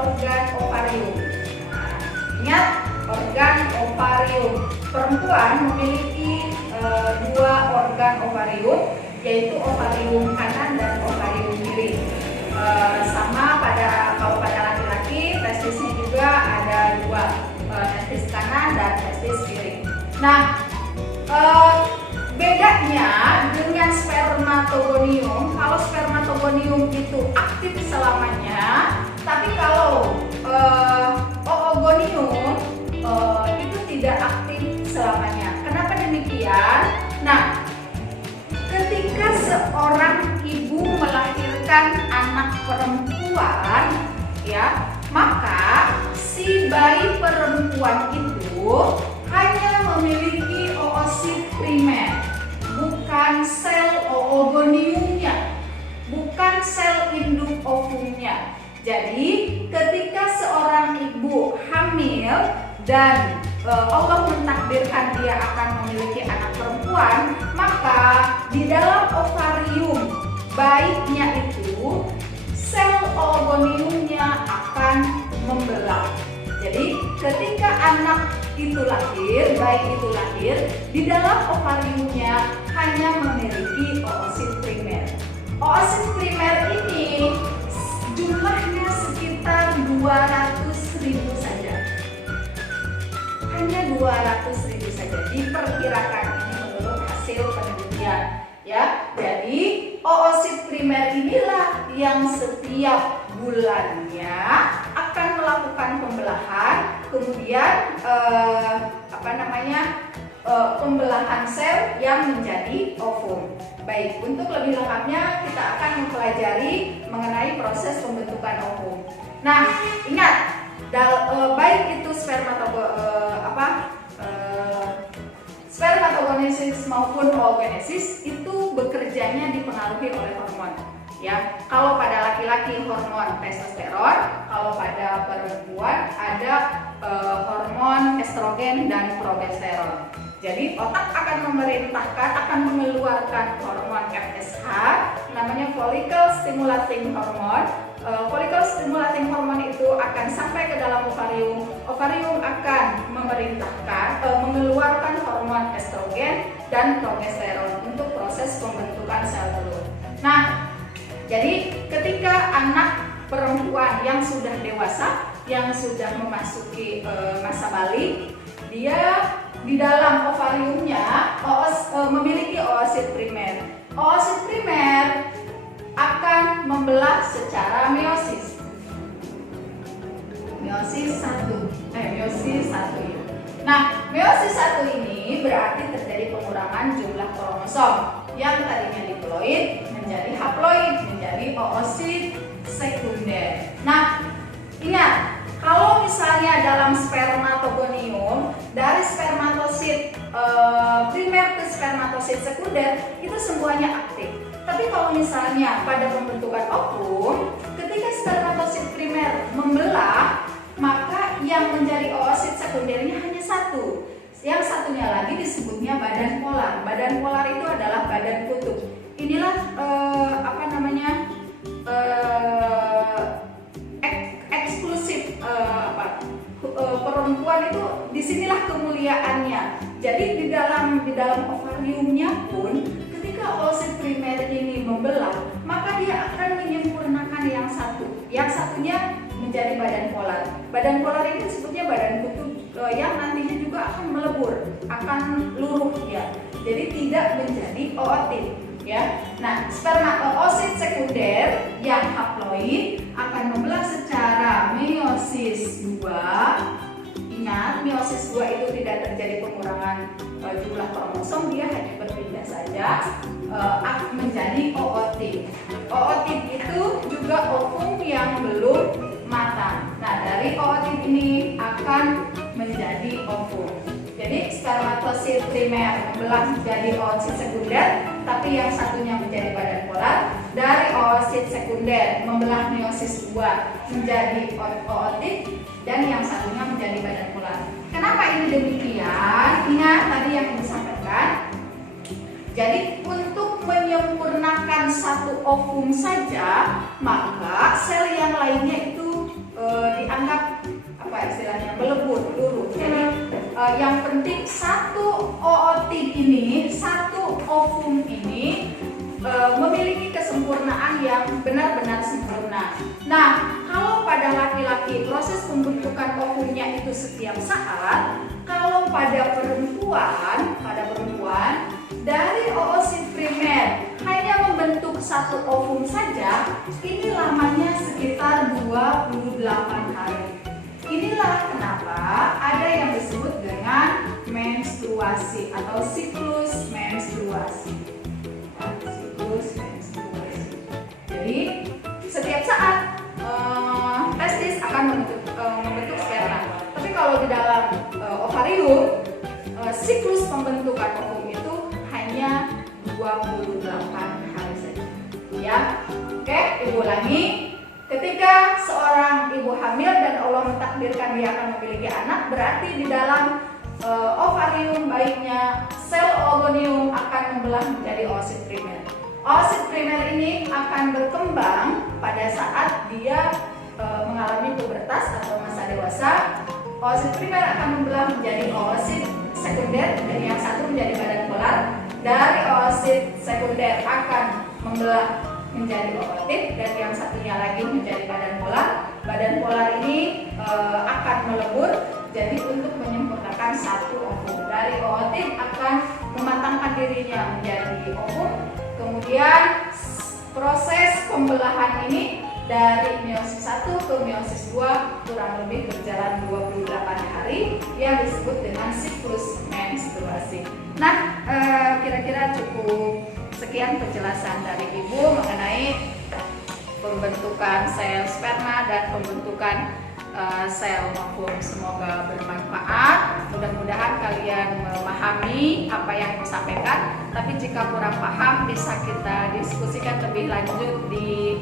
organ ovarium. Nah, ingat organ ovarium. Perempuan memiliki dua organ ovarium, yaitu ovarium kanan dan ovarium kiri. Sama kalau pada laki-laki, testisnya juga ada dua, testis kanan dan testis kiri. Nah, bedanya dengan spermatogonium, kalau spermatogonium itu aktif selamanya, tapi kalau oogonium itu tidak aktif selamanya. Kenapa demikian? Nah, ketika seorang ibu melahirkan anak perempuan, ya, maka si bayi perempuan itu hanya memiliki oosit primer, bukan sel oogoniumnya, bukan sel induk ovumnya. Jadi ketika seorang ibu hamil dan Allah mentakdirkan dia akan memiliki anak perempuan, maka di dalam ovarium bayinya itu sel oogoniumnya akan membelah. Jadi ketika anak itu lahir, bayi itu lahir, di dalam ovariumnya hanya memiliki oosit primer. Oosit primer ini jumlahnya sekitar 200.000 saja. Hanya 200.000 saja diperkirakan, ini menurut hasil penelitian, ya. Jadi oosit primer inilah yang setiap bulannya akan melakukan pembelahan, kemudian pembelahan sel yang menjadi ovum. Baik, untuk lebih lengkapnya kita akan mempelajari mengenai proses pembentukan ovum. Nah, ingat, baik itu spermatogenesis maupun oogenesis itu bekerjanya dipengaruhi oleh hormon. Ya, kalau pada laki-laki hormon testosteron, kalau pada perempuan ada hormon estrogen dan progesteron. Jadi otak akan mengeluarkan hormon FSH, namanya follicle stimulating hormone. Follicle stimulating hormone itu akan sampai ke dalam ovarium. Ovarium akan mengeluarkan hormon estrogen dan progesteron untuk proses pembentukan sel telur. Nah, jadi ketika anak perempuan yang sudah dewasa, yang sudah memasuki masa balik, dia di dalam ovariumnya memiliki oosit primer. Oosit primer akan membelah secara meiosis. Meiosis 1. Nah, meiosis 1 ini berarti terjadi pengurangan jumlah kromosom yang tadinya diploid menjadi haploid, menjadi oosit sekunder. Nah, ingat, kalau misalnya dalam spermatogonium, dari spermatosit primer ke spermatosit sekunder itu semuanya aktif. Tapi kalau misalnya pada pembentukan ovum, ketika spermatosit primer membelah, maka yang menjadi oosit sekundernya hanya satu. Yang satunya lagi disebutnya badan polar. Badan polar itu adalah badan kutub. Inilah eksklusif perempuan itu, disinilah kemuliaannya. Jadi di dalam ovariumnya pun, ketika oosit primer ini membelah, maka dia akan menyempurnakan yang satu. Yang satunya menjadi badan polar. Badan polar ini disebutnya badan kutub yang nantinya juga akan melebur, akan luruh ya. Jadi tidak menjadi ootit ya. Nah, oosit sekunder yang haploid akan membelah secara meiosis 2. Ingat, meiosis 2 itu tidak terjadi pengurangan jumlah kromosom, dia hanya berpindah saja menjadi ootit. Ootit itu juga ovum yang belum matang. Nah, dari ootit ini akan menjadi ovum. Jadi spermatosit primer membelah menjadi oosit sekunder, tapi yang satunya menjadi badan polar. Dari oosit sekunder membelah meiosis 2 menjadi ootit, dan yang satunya menjadi badan polar. Kenapa ini demikian? Ingat tadi yang disampaikan. Jadi untuk menyempurnakan satu ovum saja, maka sel yang lainnya itu dianggap apa istilahnya melebur dulu. Jadi yang penting satu ootit ini, satu ovum ini memiliki kesempurnaan yang benar-benar sempurna. Nah, kalau pada laki-laki proses pembentukan ovumnya itu setiap saat, kalau pada perempuan dari oosit primer hanya membentuk satu ovum saja, ini lamanya sekitar 28 hari. Inilah kenapa ada yang disebut dengan menstruasi atau siklus menstruasi. Jadi setiap saat testis akan membentuk sperma. Tapi kalau di dalam ovarium siklus pembentukan ovum itu hanya 28 hari saja. Ya, oke, ibu ulangi. Ketika seorang ibu hamil dan Allah mentakdirkan dia akan memiliki anak, berarti di dalam ovarium baiknya sel oogonium akan membelah menjadi oosit primer. Oosit primer ini akan berkembang pada saat dia mengalami pubertas atau masa dewasa. Oosit primer akan membelah menjadi oosit sekunder dan yang satu menjadi badan polar. Dari oosit sekunder akan membelah menjadi ootit dan yang satunya lagi menjadi badan polar. Badan polar ini akan melebur jadi untuk menyempurnakan satu ovum. Dari ootit akan mematangkan dirinya menjadi ovum. Kemudian proses pembelahan ini dari meiosis 1 ke meiosis 2 kurang lebih berjalan 28 hari yang disebut dengan siklus menstruasi. Nah, kira-kira cukup sekian penjelasan dari Ibu mengenai pembentukan sel sperma dan pembentukan sel ovum. Semoga bermanfaat. Mudah-mudahan kalian memahami apa yang disampaikan. Tapi jika kurang paham bisa kita diskusikan lebih lanjut di